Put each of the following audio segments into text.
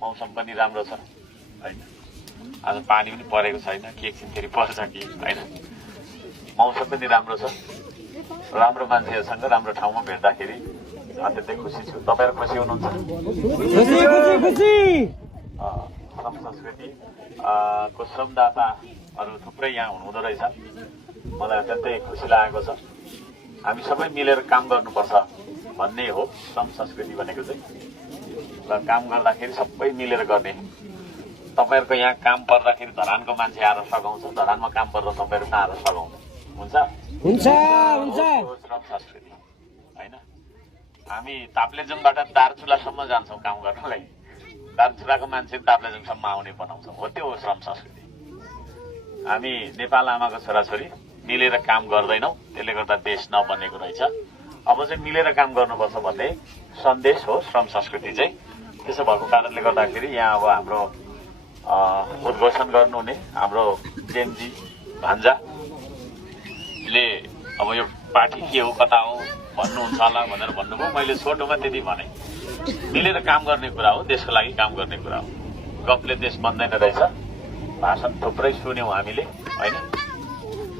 मौसम पनि राम्रो छ हैन। आज पानी पनि परेको छैन, के एकछिन फेरि पर्छ कि हैन। मौसम पनि राम्रो छ। राम्रो मान्छेहरूसँग राम्रो ठाउँमा भेट्दाखेरि अत्यन्तै खुसी छु। तपाईहरु खुसी हुनुहुन्छ? श्रम संस्कृति को श्रमदाताहरू थुप्रै यहाँ हुनुहुँदो रहेछ। मलाई अत्यन्तै खुसी लागेको छ। हामी सबै मिलेर काम गर्नुपर्छ भन्ने हो श्रम संस्कृति भनेको चाहिँ। र काम गर्दाखेरि सबै मिलेर गर्ने। तपाईहरुको यहाँ काम पर्दाखेरि धरानको मान्छे आएर सघाउँछ, धरानमा काम पर्दा तपाईहरु कहाँ आएर सघाउँछ? हुन्छ हुन्छ हुन्छ श्रम संस्कृति हैन। हामी ताप्लेजुङबाट दार्चुलासम्म जान्छौँ काम गर्नलाई। दार्चुलाको मान्छे ताप्लेजुङसम्म आउने बनाउँछौँ। हो त्यो हो श्रम संस्कृति। हामी नेपाल आमाको छोराछोरी मिलेर काम गर्दैनौँ, त्यसले गर्दा देश नबनेको रहेछ। अब चाहिँ मिलेर काम गर्नुपर्छ भन्ने सन्देश हो श्रम संस्कृति चाहिँ। त्यसो भएको कारणले गर्दाखेरि यहाँ अब हाम्रो उद्घोषण गर्नुहुने हाम्रो जेमजी भान्जाले अब यो पार्टी के हो कता हो भन्नुहुन्छ होला भनेर भन्नुभयो। मैले छोटोमा त्यति भने मिलेर काम गर्ने कुरा हो, देशको लागि काम गर्ने कुरा हो। गफले देश बन्दैन रहेछ। भाषण थुप्रै सुन्यौँ हामीले हैन।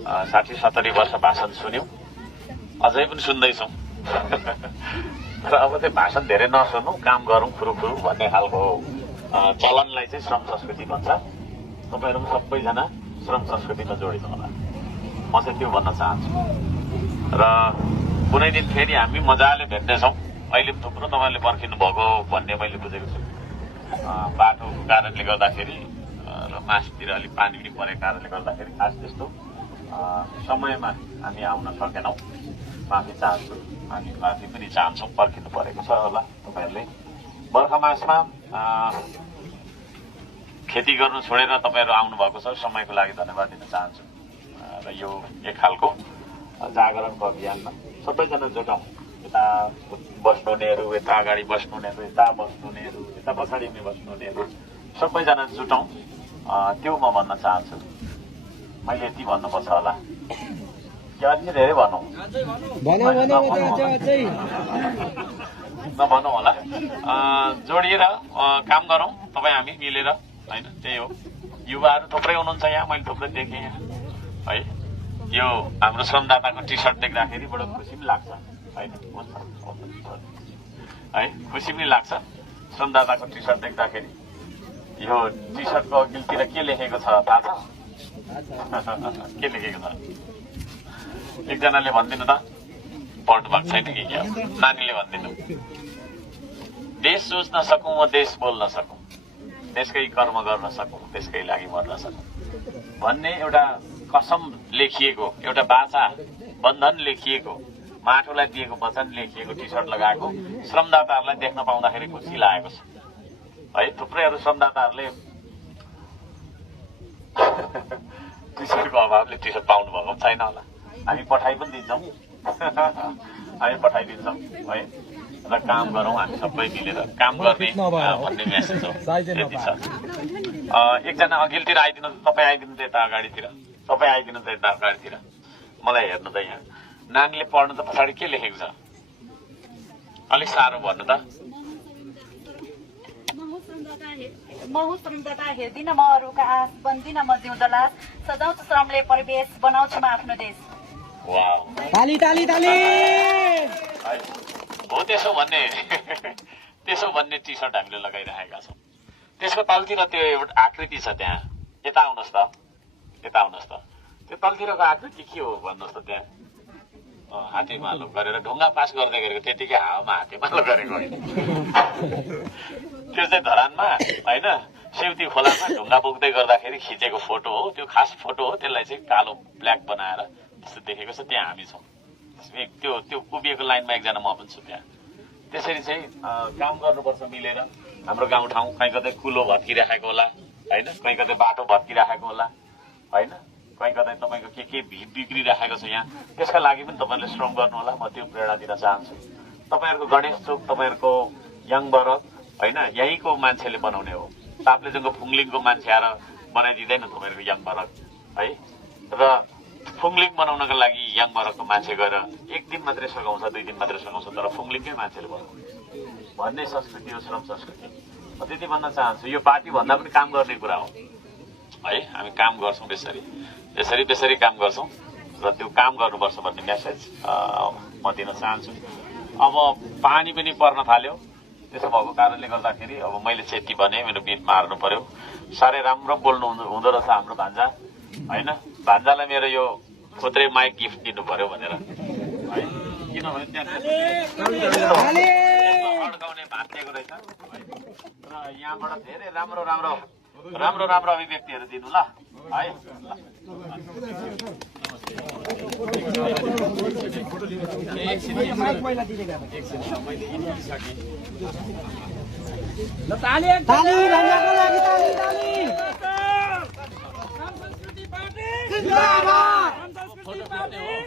60-70 वर्ष भाषण सुन्यौँ, अझै पनि सुन्दैछौँ। र अब चाहिँ भाषण धेरै नसुनौँ, काम गरौँ फुरुफुरु भन्ने खालको चलनलाई चाहिँ श्रम संस्कृति भन्छ। तपाईहरु सबैजना श्रम संस्कृतिमा जोडिनु होला, म चाहिँ त्यो भन्न चाहन्छु। र कुनै दिन फेरि हामी मजाले भेट्नेछौँ। अहिले पनि थुप्रो तपाईँले पर्खिनु भएको भन्ने मैले बुझेको छु। बाटोको कारणले गर्दाखेरि र मासतिर अलिक पानी पनि परेको कारणले गर्दाखेरि खास त्यस्तो समयमा हामी आउन सकेनौँ। माफी चाहन्छु, हामी माफी पनि चाहन्छौँ। पर्खिनु परेको छ होला तपाईँहरूले। बर्खा मासमा खेती गर्नु छोडेर तपाईँहरू आउनुभएको छ, समयको लागि धन्यवाद दिन चाहन्छु। र यो एक खालको जागरणको अभियानमा सबैजना जुटौँ। यता बस्नुहुनेहरू, यता अगाडि बस्नुहुनेहरू, यता बस्नुहुनेहरू, यता पछाडि बस्नुहुनेहरू, सबैजना जुटौँ, त्यो म भन्न चाहन्छु। मैले यति भन्नुपर्छ होला कि अझै धेरै भनौँ? नभनौँ होला। जोडिएर काम गरौँ तपाईँ हामी मिलेर हैन। त्यही हो। युवाहरू थुप्रै हुनुहुन्छ यहाँ, मैले थुप्रै देखेँ यहाँ है। यो हाम्रो श्रमदाताको टी सर्ट देख्दाखेरि बडो खुसी पनि लाग्छ हैन। है खुसी पनि लाग्छ श्रमदाताको टी सर्ट देख्दाखेरि। यो टी सर्टको अघिल्तिर के लेखेको छ थाहा छ? के लेखेको छ? एकजनाले भनिदिनु त, पढ्नु भएको छैन कि क्या? नानीले भनिदिनु। देश सोच्न सकौँ म देश बोल्न सकौँ, देशकै कर्म गर्न सकौँ, देशकै लागि मर्न सकौँ भन्ने एउटा कसम लेखिएको, एउटा बाचा बन्धन लेखिएको, माटोलाई दिएको वचन लेखिएको टी सर्ट लगाएको श्रमदाताहरूलाई देख्न पाउँदाखेरि खुसी लागेको छ है। थुप्रैहरू श्रमदाताहरूले टी सर्टको अभावले टी सर्ट पाउनु भएको छैन होला। हामी पठाइ पनि दिन्छौँ, हामी पठाइदिन्छौँ है। र काम गरौँ हामी सबै मिलेर काम गर्ने भन्ने मेसेज हो। यति छ। एकजना अघिल्तिर आइदिनु, तपाईँ आइदिनु त यता अगाडितिर, तपाईँ आइदिनु त यता अगाडितिर। मलाई हेर्नु त यहाँ नानीले पढ्नु त पछाडि के लेखेको छ? अलिक साह्रो भन्नु त। महु श्रमदाता हेर्दिन म अरूका आस, बन्दिन म जिउँदो लास, सजाउँछु श्रमले परिवेश, बनाउँछु म आफ्नो देश। वाउ, ताली ताली ताली। हो त्यसो भन्ने टी सर्ट हामीले लगाइरहेका छौँ। त्यसको तलतिर त्यो एउटा आकृति छ त्यहाँ। यता आउनुहोस् त, यता आउनुहोस् त। त्यो तलतिरको आकृति के हो भन्नुहोस् त? त्यहाँ हातेमालो गरेर ढुङ्गा पास गर्दै गरेको, त्यतिकै हावामा हातेमालो गरेको होइन। त्यो चाहिँ धरानमा होइन, सेउती खोलामा ढुङ्गा बोक्दै गर्दाखेरि खिचेको फोटो हो। त्यो खास फोटो हो। त्यसलाई चाहिँ कालो ब्ल्याक बनाएर त्यस्तो देखेको छ। त्यहाँ हामी छौँ। त्यो उभिएको लाइनमा एकजना म पनि छु त्यहाँ। त्यसरी चाहिँ काम गर्नुपर्छ मिलेर। हाम्रो गाउँठाउँ कहीँ कतै कुलो भत्किराखेको होला होइन, कहीँ कतै बाटो भत्किराखेको होला होइन, कहीँ कतै तपाईँको के बिग्रिराखेको छ यहाँ। त्यसका लागि पनि तपाईँहरूले श्रम गर्नु होला। म त्यो प्रेरणा दिन चाहन्छु। तपाईँहरूको गणेश चोक, तपाईँहरूको यङ बरक होइन, यहीँको मान्छेले बनाउने हो। ताप्लेजुङको फुङलिङको मान्छे आएर बनाइदिँदैन तपाईँहरूको यङ बरक है। र फुङलिङ बनाउनको लागि यङ बरकको मान्छे गएर एक दिन मात्रै सघाउँछ, 2 दिन मात्रै सघाउँछ, तर फुङलिङकै मान्छेले बनाउने भन्ने संस्कृति हो श्रम संस्कृति। म त्यति भन्न चाहन्छु यो पार्टी भन्दा पनि काम गर्ने कुरा हो है। हामी काम गर्छौँ बेसरी काम गर्छौँ र त्यो काम गर्नुपर्छ भन्ने मेसेज म दिन चाहन्छु। अब पानी पनि पर्न थाल्यो, त्यसो भएको कारणले गर्दाखेरि अब मैले चेती भने मेरो बिटमा हार्नु पर्यो। साह्रै राम्रो बोल्नु हुँदो रहेछ हाम्रो भान्जा होइन। भान्जालाई मेरो यो खोत्रे माइक गिफ्ट दिनु पर्यो भनेर है, किनभने त्यहाँ अड्काउने भाँचिएको रहेछ र यहाँबाट धेरै राम्रो अभिव्यक्तिहरू दिनु ल है। ताली भन्नको लागि ताली जिन्दाबाद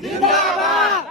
जिन्दाबाद।